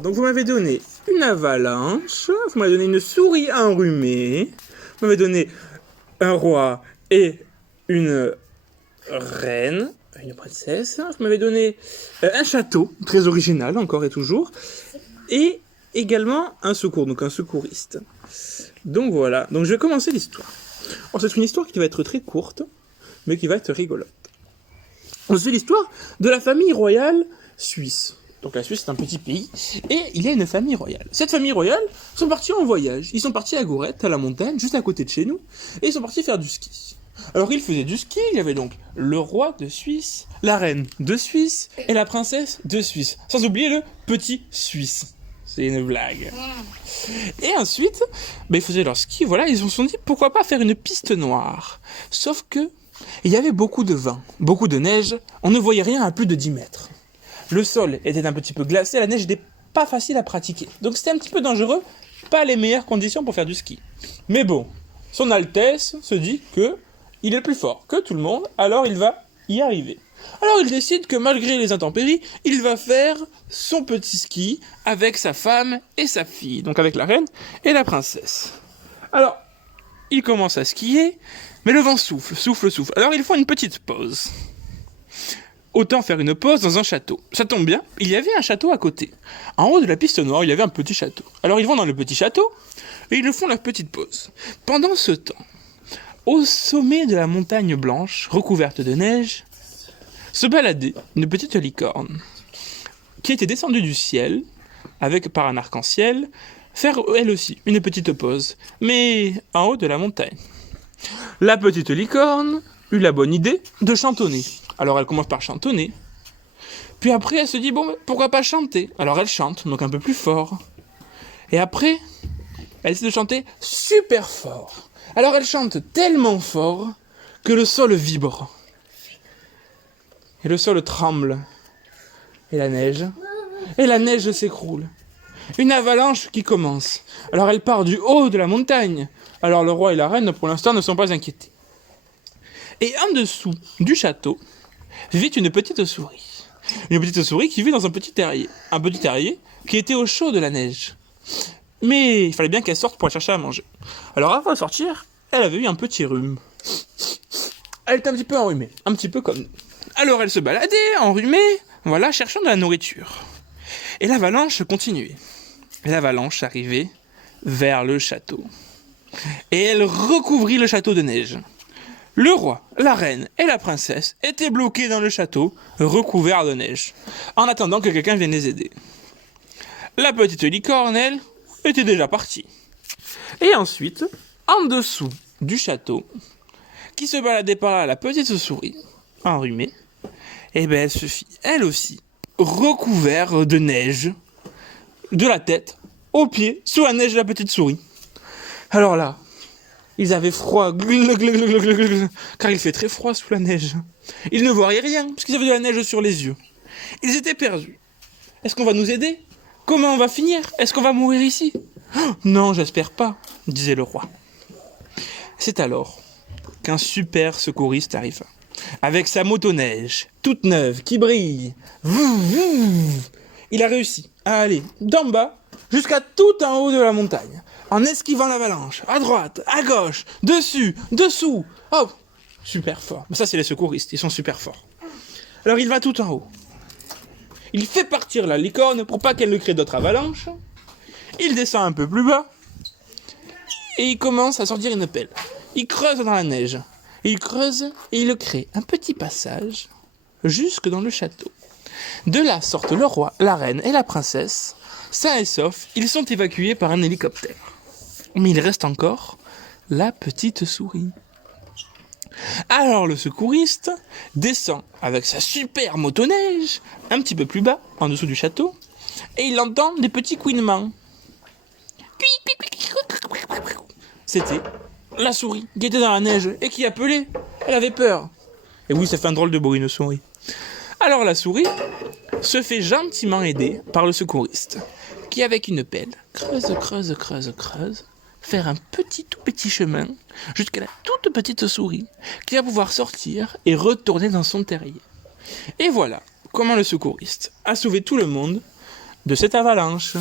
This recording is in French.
Donc vous m'avez donné une avalanche, vous m'avez donné une souris enrhumée, vous m'avez donné un roi et une reine, une princesse, vous m'avez donné un château, très original encore et toujours, et également un secours, donc un secouriste. Donc voilà, donc je vais commencer l'histoire. Alors c'est une histoire qui va être très courte, mais qui va être rigolote. C'est l'histoire de la famille royale suisse. Donc la Suisse c'est un petit pays, et il y a une famille royale. Cette famille royale sont partis en voyage. Ils sont partis à Gourette, à la montagne, juste à côté de chez nous, et ils sont partis faire du ski. Alors ils faisaient du ski, il y avait donc le roi de Suisse, la reine de Suisse, et la princesse de Suisse. Sans oublier le petit Suisse. C'est une blague. Et ensuite, ils faisaient leur ski, voilà, ils se sont dit pourquoi pas faire une piste noire. Sauf que il y avait beaucoup de vent, beaucoup de neige, on ne voyait rien à plus de 10 mètres. Le sol était un petit peu glacé, la neige n'était pas facile à pratiquer. Donc c'était un petit peu dangereux, pas les meilleures conditions pour faire du ski. Mais bon, son Altesse se dit que il est le plus fort que tout le monde, alors il va y arriver. Alors il décide que malgré les intempéries, il va faire son petit ski avec sa femme et sa fille, donc avec la reine et la princesse. Alors, il commence à skier, mais le vent souffle. Alors ils font une petite pause. Autant faire une pause dans un château. Ça tombe bien, il y avait un château à côté. En haut de la piste noire, il y avait un petit château. Alors ils vont dans le petit château, et ils font leur petite pause. Pendant ce temps, au sommet de la montagne blanche, recouverte de neige, se baladait une petite licorne, qui était descendue du ciel, par un arc-en-ciel, faire elle aussi une petite pause, mais en haut de la montagne. La petite licorne eut la bonne idée de chantonner. Alors elle commence par chantonner. Puis après elle se dit, pourquoi pas chanter? Alors elle chante, donc un peu plus fort. Et après, elle essaie de chanter super fort. Alors elle chante tellement fort que le sol vibre. Et le sol tremble. Et la neige s'écroule. Une avalanche qui commence. Alors elle part du haut de la montagne. Alors le roi et la reine, pour l'instant, ne sont pas inquiétés. Et en dessous du château, vit une petite souris. Une petite souris qui vit dans un petit terrier. Un petit terrier qui était au chaud de la neige. Mais il fallait bien qu'elle sorte pour aller chercher à manger. Alors avant de sortir, elle avait eu un petit rhume. Elle était un petit peu enrhumée, un petit peu comme nous. Alors elle se baladait, enrhumée, voilà, cherchant de la nourriture. Et l'avalanche continuait. Et l'avalanche arrivait vers le château. Et elle recouvrit le château de neige. Le roi, la reine et la princesse étaient bloqués dans le château, recouverts de neige, en attendant que quelqu'un vienne les aider. La petite licorne, elle, était déjà partie. Et ensuite, en dessous du château, qui se baladait par là, la petite souris, enrhumée, elle se fit, elle aussi, recouverte de neige, de la tête aux pieds, sous la neige de la petite souris. Alors là, ils avaient froid, car il fait très froid sous la neige. Ils ne voyaient rien, parce qu'ils avaient de la neige sur les yeux. Ils étaient perdus. Est-ce qu'on va nous aider? Comment on va finir? Est-ce qu'on va mourir ici? Non, j'espère pas, disait le roi. C'est alors qu'un super secouriste arriva, avec sa motoneige, toute neuve, qui brille. Il a réussi à aller d'en bas jusqu'à tout en haut de la montagne, en esquivant l'avalanche, à droite, à gauche, dessus, dessous. Oh, super fort. Mais ça, c'est les secouristes, ils sont super forts. Alors il va tout en haut. Il fait partir la licorne pour pas qu'elle ne crée d'autres avalanches. Il descend un peu plus bas. Et il commence à sortir une pelle. Il creuse dans la neige. Il creuse et il crée un petit passage jusque dans le château. De là sortent le roi, la reine et la princesse. Sains et saufs, ils sont évacués par un hélicoptère. Mais il reste encore la petite souris. Alors le secouriste descend avec sa super motoneige un petit peu plus bas, en dessous du château, et il entend des petits couinements. C'était la souris qui était dans la neige et qui appelait. Elle avait peur. Et oui, ça fait un drôle de bruit, une souris. Alors la souris se fait gentiment aider par le secouriste, qui avec une pelle creuse, faire un tout petit chemin jusqu'à la toute petite souris, qui va pouvoir sortir et retourner dans son terrier. Et voilà comment le secouriste a sauvé tout le monde de cette avalanche.